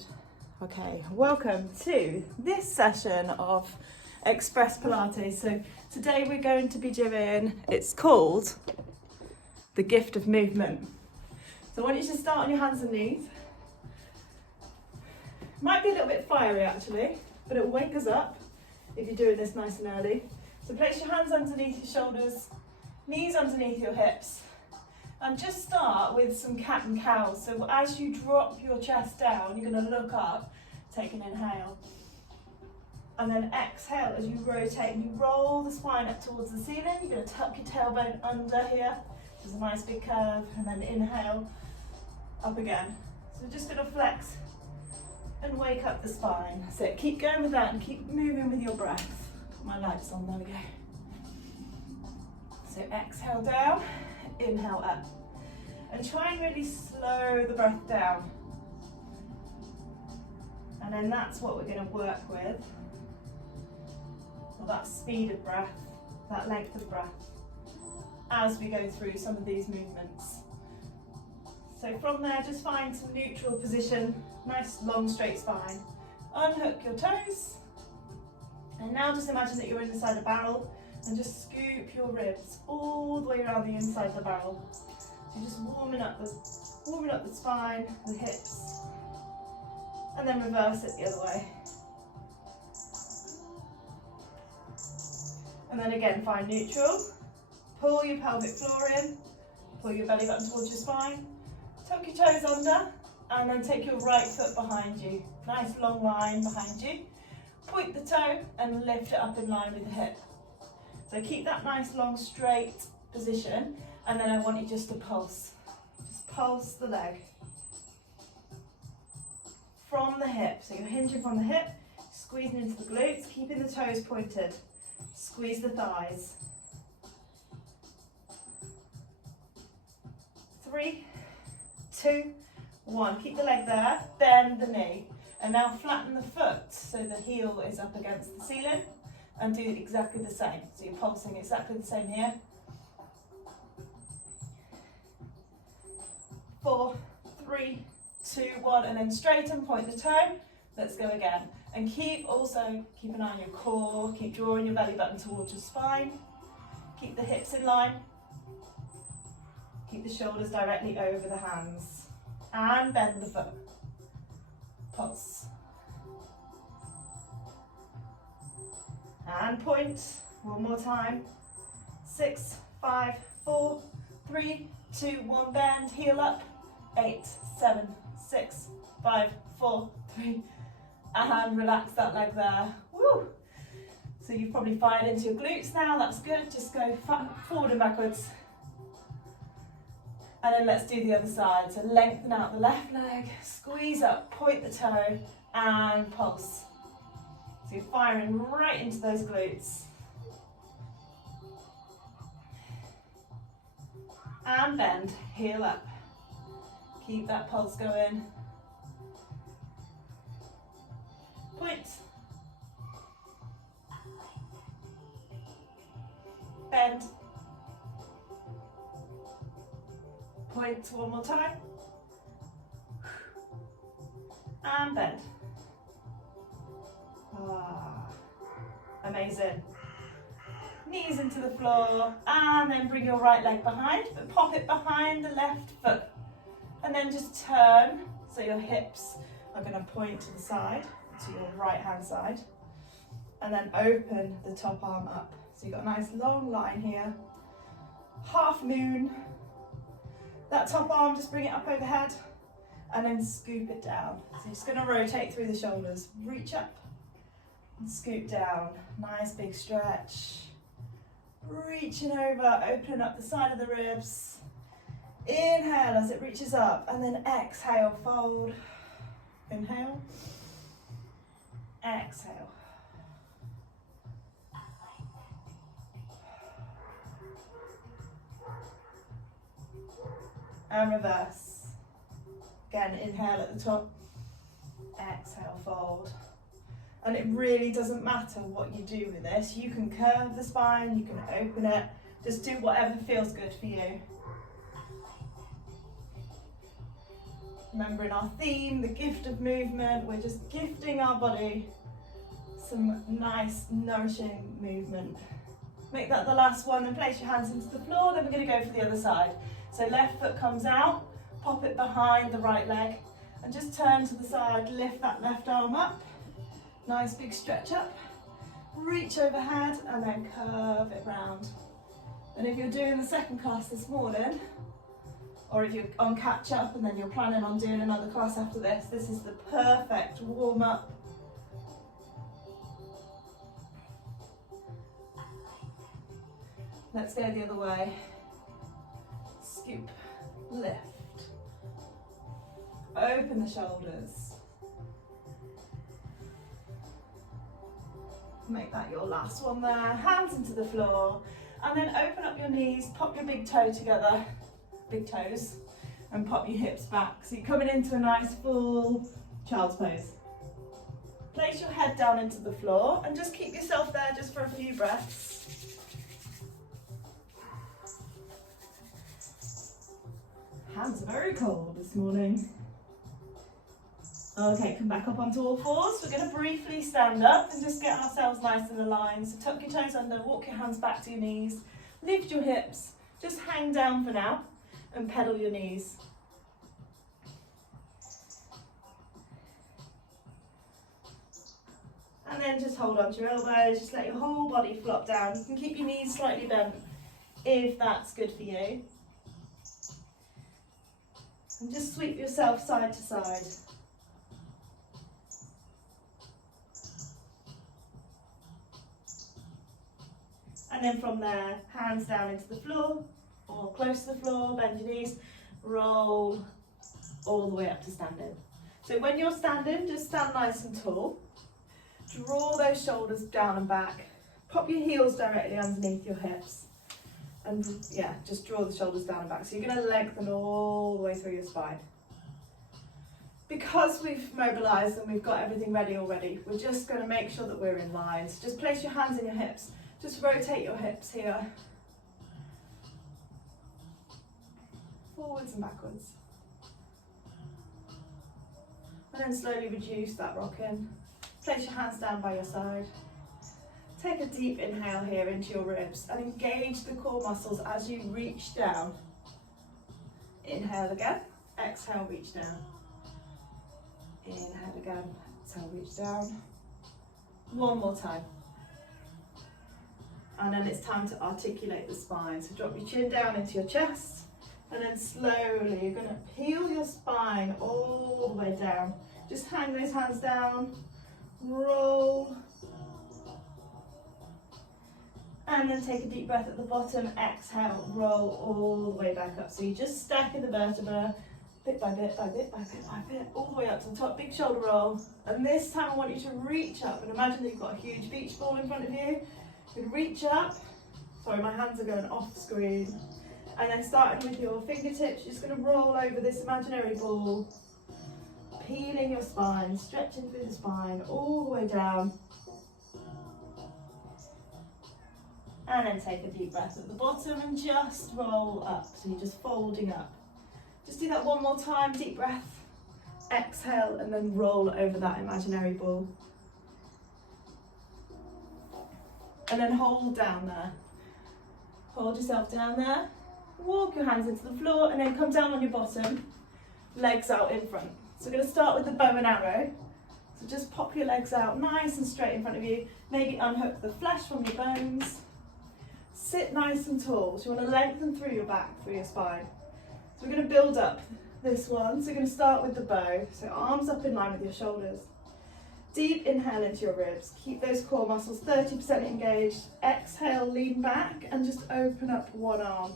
Good. Okay, welcome to this session of Express Pilates. So today we're going to be doing, it's called the gift of movement. So I want you to start on your hands and knees. Might be a little bit fiery actually, but it will wake us up if you're doing this nice and early. So place your hands underneath your shoulders, knees underneath your hips, and just start with some cat and cows. So as you drop your chest down, you're going to look up, take an inhale, and then exhale as you rotate and you roll the spine up towards the ceiling. You're going to tuck your tailbone under here, which is a nice big curve, and then inhale, up again. So we're just going to flex and wake up the spine. That's it. Keep going with that and keep moving with your breath. Put my lights on, there we go. So exhale down, inhale up. And try and really slow the breath down. And then that's what we're going to work with. Well, that speed of breath, that length of breath, as we go through some of these movements. So from there, just find some neutral position, nice long straight spine. Unhook your toes. And now just imagine that you're inside a barrel and just scoop your ribs all the way around the inside of the barrel. So you're just warming up the spine, the hips, and then reverse it the other way. And then again, find neutral. Pull your pelvic floor in, pull your belly button towards your spine, tuck your toes under, and then take your right foot behind you. Nice long line behind you. Point the toe and lift it up in line with the hip. So keep that nice long straight position, and then I want you just to pulse. Just pulse the leg. From the hip, so you're hinging from the hip, squeezing into the glutes, keeping the toes pointed. Squeeze the thighs. 3, 2, 1. Keep the leg there, bend the knee. And now flatten the foot so the heel is up against the ceiling, and do exactly the same. So you're pulsing exactly the same here. 4, 3, 2, 1, and then straighten, point the toe. Let's go again. And keep an eye on your core, keep drawing your belly button towards your spine. Keep the hips in line. Keep the shoulders directly over the hands. And bend the foot. Pulse. And point. One more time. 6, 5, 4, 3, 2, 1. Bend, heel up. 8, 7, 6, 5, 4, 3. And relax that leg there. Woo! So you've probably fired into your glutes now. That's good. Just go forward and backwards. And then let's do the other side. So lengthen out the left leg, squeeze up, point the toe, and pulse. So you're firing right into those glutes. And bend, heel up. Keep that pulse going. Point. Bend. Point one more time. And bend. Amazing. Knees into the floor, and then bring your right leg behind, but pop it behind the left foot. And then just turn, so your hips are going to point to the side, to your right hand side. And then open the top arm up. So you've got a nice long line here. Half moon. That top arm, just bring it up overhead and then scoop it down. So you're just going to rotate through the shoulders. Reach up and scoop down. Nice big stretch. Reaching over, opening up the side of the ribs. Inhale as it reaches up, and then exhale, fold. Inhale. Exhale. And reverse. Again, inhale at the top, exhale, fold. And it really doesn't matter what you do with this. You can curve the spine, you can open it, just do whatever feels good for you. Remembering our theme, the gift of movement, we're just gifting our body some nice, nourishing movement. Make that the last one and place your hands into the floor, then we're going to go for the other side. So left foot comes out, pop it behind the right leg, and just turn to the side, lift that left arm up. Nice big stretch up, reach overhead, and then curve it round. And if you're doing the second class this morning, or if you're on catch up and then you're planning on doing another class after this, this is the perfect warm up. Let's go the other way. Scoop, lift. Open the shoulders. Make that your last one there. Hands into the floor. And then open up your knees, pop your big toe together, big toes, and pop your hips back. So you're coming into a nice full child's pose. Place your head down into the floor and just keep yourself there just for a few breaths. Hands are very cold this morning. Okay, come back up onto all fours. We're going to briefly stand up and just get ourselves nice and aligned. So tuck your toes under, walk your hands back to your knees, lift your hips, just hang down for now and pedal your knees. And then just hold on to your elbows, just let your whole body flop down. You can keep your knees slightly bent if that's good for you. And just sweep yourself side to side. And then from there, hands down into the floor or close to the floor, bend your knees, roll all the way up to standing. So when you're standing, just stand nice and tall. Draw those shoulders down and back. Pop your heels directly underneath your hips. And yeah, just draw the shoulders down and back. So you're going to lengthen all the way through your spine. Because we've mobilised and we've got everything ready already, we're just going to make sure that we're in line. So just place your hands in your hips. Just rotate your hips here. Forwards and backwards. And then slowly reduce that rocking. Place your hands down by your side. Take a deep inhale here into your ribs and engage the core muscles as you reach down. Inhale again, exhale, reach down. Inhale again, exhale, reach down. One more time. And then it's time to articulate the spine. So drop your chin down into your chest and then slowly you're going to peel your spine all the way down. Just hang those hands down, roll. And then take a deep breath at the bottom, exhale, roll all the way back up. So you just stacking the vertebra, bit by bit, by bit, by bit, by bit, all the way up to the top, big shoulder roll. And this time I want you to reach up and imagine that you've got a huge beach ball in front of you. You can reach up, sorry my hands are going off the screen. And then starting with your fingertips, you're just going to roll over this imaginary ball, peeling your spine, stretching through the spine, all the way down. And then take a deep breath at the bottom and just roll up. So you're just folding up. Just do that one more time, deep breath. Exhale and then roll over that imaginary ball. And then hold down there. Hold yourself down there. Walk your hands into the floor and then come down on your bottom. Legs out in front. So we're going to start with the bow and arrow. So just pop your legs out nice and straight in front of you. Maybe unhook the flesh from your bones. Sit nice and tall. So you want to lengthen through your back, through your spine. So we're going to build up this one. So we're going to start with the bow. So arms up in line with your shoulders. Deep inhale into your ribs. Keep those core muscles 30% engaged. Exhale, lean back and just open up one arm.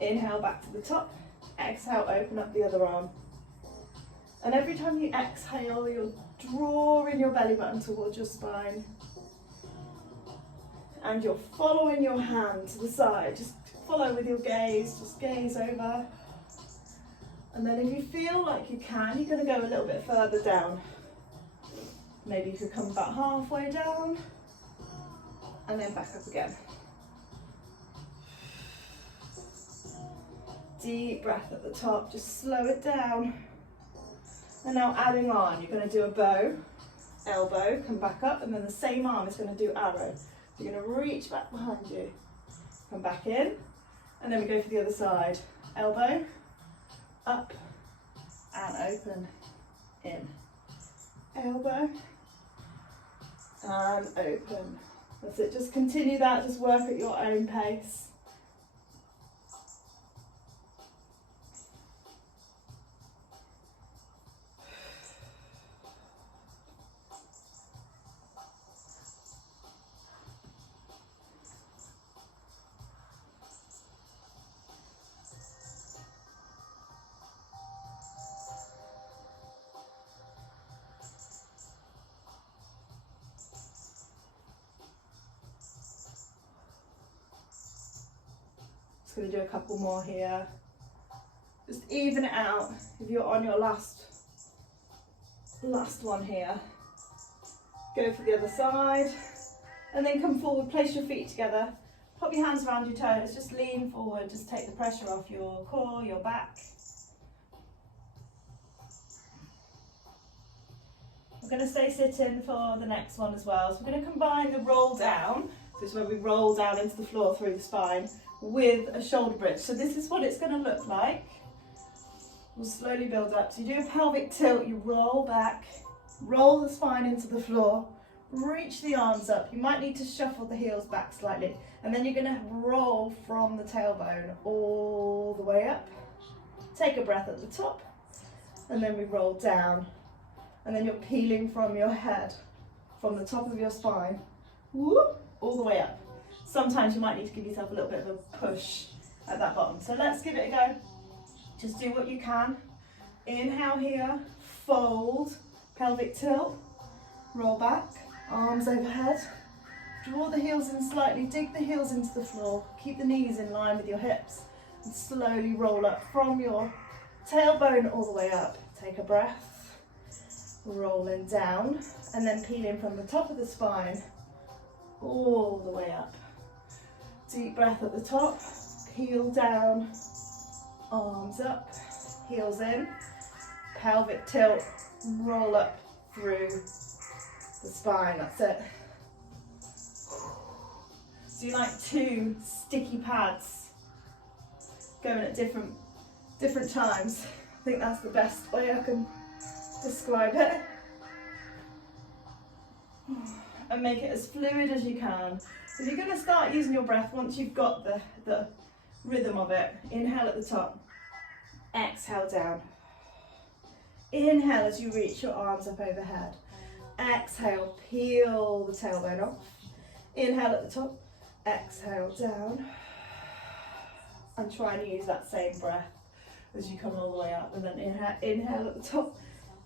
Inhale back to the top. Exhale, open up the other arm. And every time you exhale, you're drawing your belly button towards your spine. And you're following your hand to the side. Just follow with your gaze, just gaze over. And then if you feel like you can, you're going to go a little bit further down. Maybe you could come about halfway down and then back up again. Deep breath at the top, just slow it down. And now adding on, you're going to do a bow, elbow, come back up, and then the same arm is going to do arrow. So you're going to reach back behind you, come back in, and then we go for the other side. Elbow, up, and open, in. Elbow, and open. That's it, just continue that, just work at your own pace. Going to do a couple more here. Just even it out. If you're on your last one here, go for the other side, and then come forward. Place your feet together. Pop your hands around your toes. Just lean forward. Just take the pressure off your core, your back. We're going to stay sitting for the next one as well. So we're going to combine the roll down. So this is where we roll down into the floor through the spine, with a shoulder bridge. So this is what it's going to look like. We'll slowly build up. So you do a pelvic tilt, you roll back, roll the spine into the floor, reach the arms up. You might need to shuffle the heels back slightly, and then you're going to roll from the tailbone all the way up. Take a breath at the top, and then we roll down, and then you're peeling from your head, from the top of your spine, whoop, all the way up. Sometimes you might need to give yourself a little bit of a push at that bottom. So let's give it a go. Just do what you can. Inhale here, fold, pelvic tilt, roll back, arms overhead. Draw the heels in slightly, dig the heels into the floor. Keep the knees in line with your hips, and slowly roll up from your tailbone all the way up. Take a breath, rolling down, and then peeling from the top of the spine all the way up. Deep breath at the top, heel down, arms up, heels in, pelvic tilt, roll up through the spine, that's it. So you like 2 sticky pads going at different times. I think that's the best way I can describe it. And make it as fluid as you can. So you're going to start using your breath once you've got the rhythm of it. Inhale at the top, exhale down. Inhale as you reach your arms up overhead. Exhale, peel the tailbone off. Inhale at the top, exhale down. And try and use that same breath as you come all the way up. And then inhale at the top.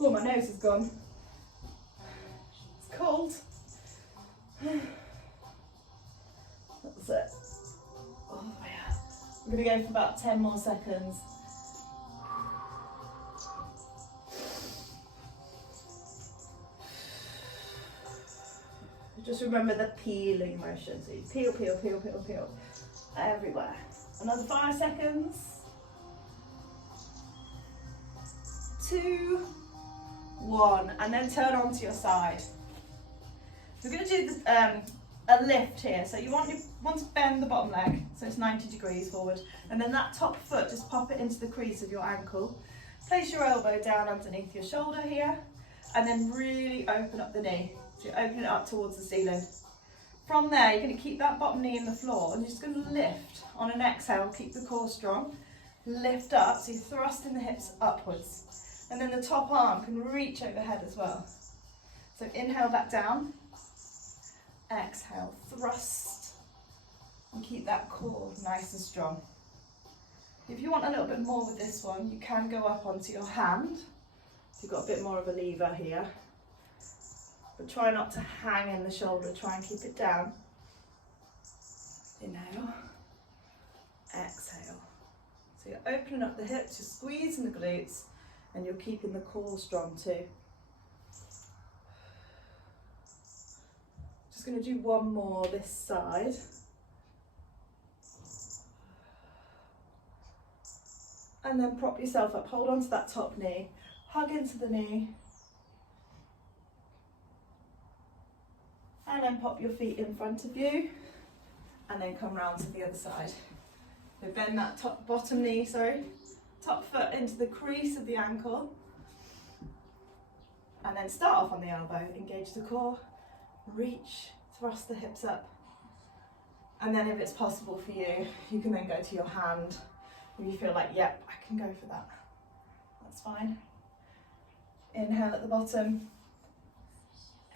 Oh, my nose is gone. It's cold. That's it. All the way up. We're going to go for about 10 more seconds. Just remember the peeling motion. So you peel, peel, peel, peel, peel. Everywhere. Another 5 seconds. 2, 1. And then turn onto your side. We're going to do a lift here. So you want to bend the bottom leg, so it's 90 degrees forward. And then that top foot, just pop it into the crease of your ankle. Place your elbow down underneath your shoulder here. And then really open up the knee. So you're opening it up towards the ceiling. From there, you're going to keep that bottom knee in the floor and you're just going to lift. On an exhale, keep the core strong. Lift up, so you're thrusting the hips upwards. And then the top arm can reach overhead as well. So inhale back down. Exhale, thrust. And keep that core nice and strong. If you want a little bit more with this one, you can go up onto your hand. So you've got a bit more of a lever here. But try not to hang in the shoulder, try and keep it down. Inhale, exhale. So you're opening up the hips, you're squeezing the glutes, and you're keeping the core strong too. Just going to do one more this side. And then prop yourself up, hold on to that top knee, hug into the knee, and then pop your feet in front of you, and then come round to the other side. So bend that top foot into the crease of the ankle, and then start off on the elbow, engage the core, reach, thrust the hips up, and then if it's possible for you, you can then go to your hand. If you feel like, yep, I can go for that, that's fine. Inhale at the bottom,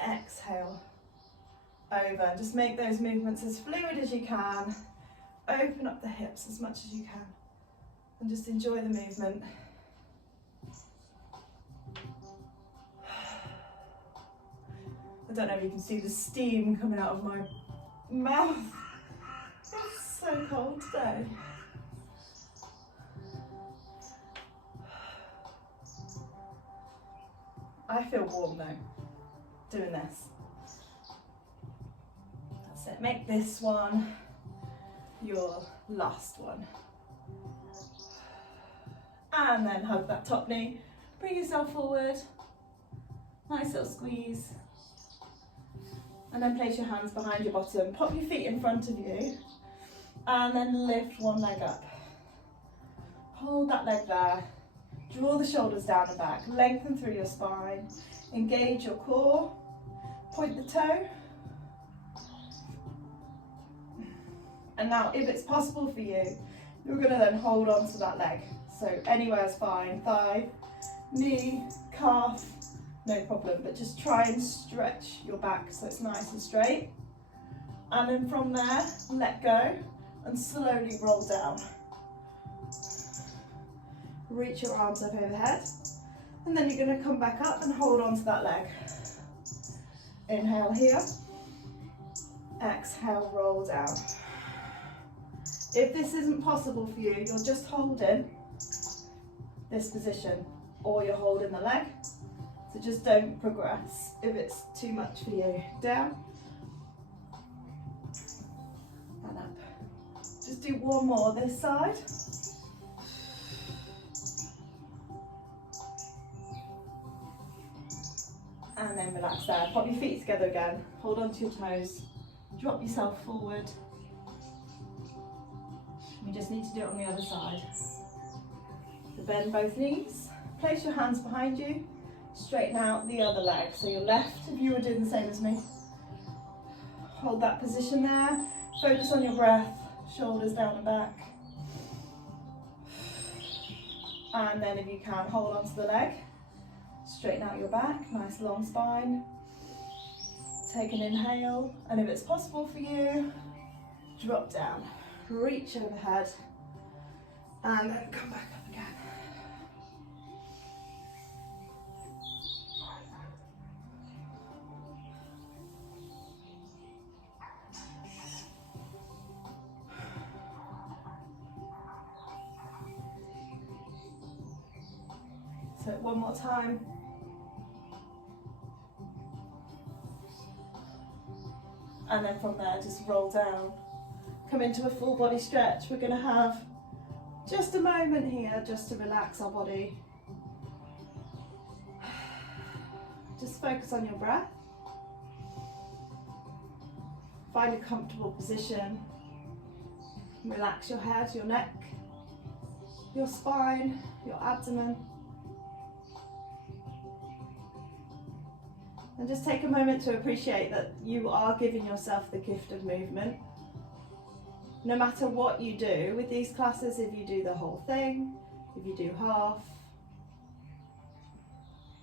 exhale over, and just make those movements as fluid as you can. Open up the hips as much as you can, and just enjoy the movement. I don't know if you can see the steam coming out of my mouth. It's so cold today. I feel warm though, doing this. That's it. Make this one your last one. And then hug that top knee. Bring yourself forward. Nice little squeeze. And then place your hands behind your bottom. Pop your feet in front of you. And then lift one leg up. Hold that leg there. Draw the shoulders down and back. Lengthen through your spine. Engage your core. Point the toe. And now, if it's possible for you, you're going to then hold on to that leg. So anywhere is fine. Thigh, knee, calf, no problem. But just try and stretch your back so it's nice and straight. And then from there, let go and slowly roll down. Reach your arms up overhead. And then you're going to come back up and hold on to that leg. Inhale here. Exhale, roll down. If this isn't possible for you, you're just holding this position, or you're holding the leg. So just don't progress if it's too much for you. Down and up. Just do one more this side. And then relax there. Pop your feet together again. Hold on to your toes. Drop yourself forward. We just need to do it on the other side. So bend both knees. Place your hands behind you. Straighten out the other leg. So your left, if you were doing the same as me. Hold that position there. Focus on your breath. Shoulders down and back. And then if you can, hold on to the leg. Straighten out your back. Nice long spine. Take an inhale. And if it's possible for you, drop down. Reach overhead. And then come back up again. So one more time. And then from there, just roll down. Come into a full body stretch. We're going to have just a moment here just to relax our body. Just focus on your breath. Find a comfortable position. Relax your head, your neck, your spine, your abdomen. And just take a moment to appreciate that you are giving yourself the gift of movement. No matter what you do with these classes, if you do the whole thing, if you do half,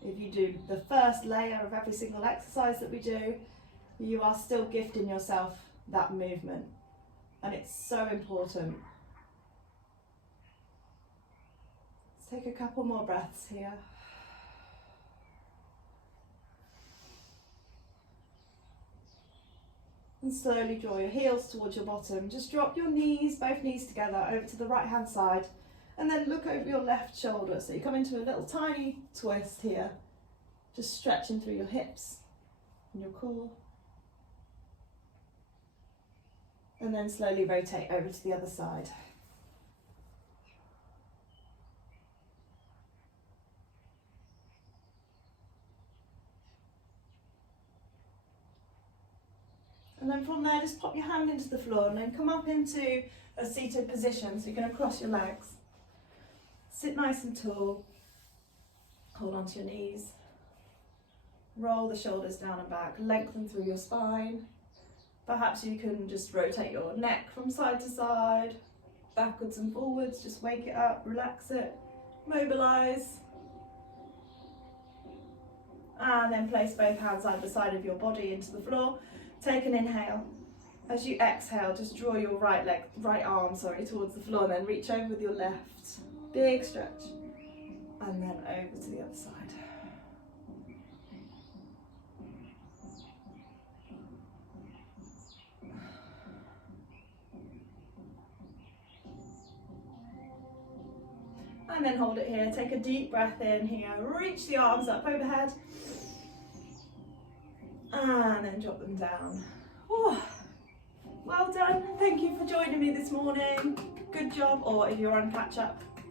if you do the first layer of every single exercise that we do, you are still gifting yourself that movement. And it's so important. Let's take a couple more breaths here. And slowly draw your heels towards your bottom. Just drop your knees, both knees together, over to the right hand side. And then look over your left shoulder. So you come into a little tiny twist here. Just stretching through your hips and your core. And then slowly rotate over to the other side. And then from there, just pop your hand into the floor and then come up into a seated position. So you're going to cross your legs. Sit nice and tall. Hold onto your knees. Roll the shoulders down and back. Lengthen through your spine. Perhaps you can just rotate your neck from side to side, backwards and forwards. Just wake it up, relax it, mobilize. And then place both hands either side of your body into the floor. Take an inhale. As you exhale, just draw your right arm towards the floor, and then reach over with your left. Big stretch. And then over to the other side. And then hold it here. Take a deep breath in here. Reach the arms up overhead. And then drop them down. Oh, well done. Thank you for joining me this morning. Good job. Or if you're on catch up,